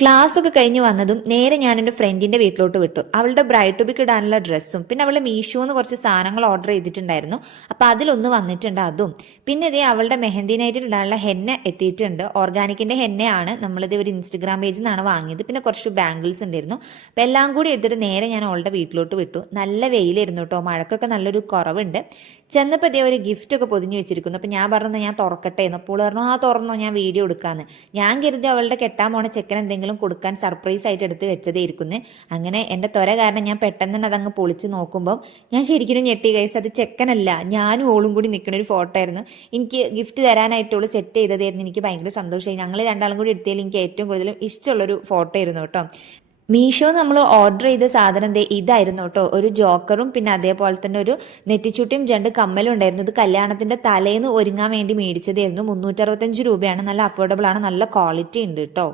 Class ഒക്കെ കഴിഞ്ഞ് വന്നതും നേരെ ഞാൻ എൻ്റെ ഫ്രണ്ടിന്റെ വീട്ടിലോട്ട് വിട്ടു. അവളുടെ ബ്രൈഡ് ടു ബിക്ക് ഇടാനുള്ള ഡ്രസ്സും പിന്നെ അവളുടെ മീഷോന്ന് കുറച്ച് സാധനങ്ങൾ ഓർഡർ ചെയ്തിട്ടുണ്ടായിരുന്നു. അപ്പോൾ അതിലൊന്ന് വന്നിട്ടുണ്ട് അതും. പിന്നെ ഇതേ അവളുടെ മെഹന്തി നൈറ്റിൽ ഇടാനുള്ള ഹെന്ന എത്തിയിട്ടുണ്ട്. ഓർഗാനിക്കിന്റെ ഹെന്നയാണ്, നമ്മളിത് ഒരു ഇൻസ്റ്റഗ്രാം പേജിൽ നിന്നാണ് വാങ്ങിയത്. പിന്നെ കുറച്ച് ബാംഗിൾസ് ഉണ്ടായിരുന്നു. അപ്പോൾ എല്ലാം കൂടി എടുത്തിട്ട് നേരെ ഞാൻ അവളുടെ വീട്ടിലോട്ട് വിട്ടു. നല്ല വെയിലായിരുന്നു കേട്ടോ, മഴക്കൊക്കെ നല്ലൊരു കുറവുണ്ട്. ചെന്നപ്പോൾ ഇതേ ഒരു ഗിഫ്റ്റ് ഒക്കെ പൊതിഞ്ഞു വെച്ചിരിക്കുന്നു. അപ്പോൾ ഞാൻ പറഞ്ഞു ഞാൻ തുറക്കട്ടെ എന്ന്. അപ്പോൾ പറഞ്ഞു ആ തുറന്നോ, ഞാൻ വീഡിയോ എടുക്കാമെന്ന്. ഞാൻ കരുതി അവളുടെ കെട്ടാൻ പോണ ചെക്കൻ എന്തെങ്കിലും കൊടുക്കാൻ സർപ്രൈസ് ആയിട്ട് എടുത്ത് വെച്ചതേ ഇരിക്കുന്നു. അങ്ങനെ എൻ്റെ ത്വര കാരണം ഞാൻ പെട്ടെന്ന് തന്നെ അതങ്ങ് പൊളിച്ച് നോക്കുമ്പോൾ ഞാൻ ശരിക്കും ഞെട്ടി ഗൈസ്. അത് ചെക്കനല്ല, ഞാനും ഓളും കൂടി നിൽക്കുന്ന ഒരു ഫോട്ടോ ആയിരുന്നു. എനിക്ക് ഗിഫ്റ്റ് തരാനായിട്ടുള്ള സെറ്റ് ചെയ്തതായിരുന്നു. എനിക്ക് ഭയങ്കര സന്തോഷമായി. ഞങ്ങൾ രണ്ടാളും കൂടി എടുത്തതിൽ എനിക്ക് ഏറ്റവും കൂടുതലും ഇഷ്ടമുള്ളൊരു ഫോട്ടോ ആയിരുന്നു കേട്ടോ. മീഷോ നമ്മൾ ഓർഡർ ചെയ്ത സാധനം ഇതായിരുന്നു കേട്ടോ, ഒരു ജോക്കറും പിന്നെ അതേപോലെ തന്നെ ഒരു നെറ്റിച്ചുട്ടിയും 2 കമ്മലും ഉണ്ടായിരുന്നു. ഇത് കല്യാണത്തിന്റെ തലേന്ന് ഒരുങ്ങാൻ വേണ്ടി മേടിച്ചതായിരുന്നു. 365 രൂപയാണ്. നല്ല അഫോർഡബിൾ ആണ്, നല്ല ക്വാളിറ്റി ഉണ്ട് കേട്ടോ.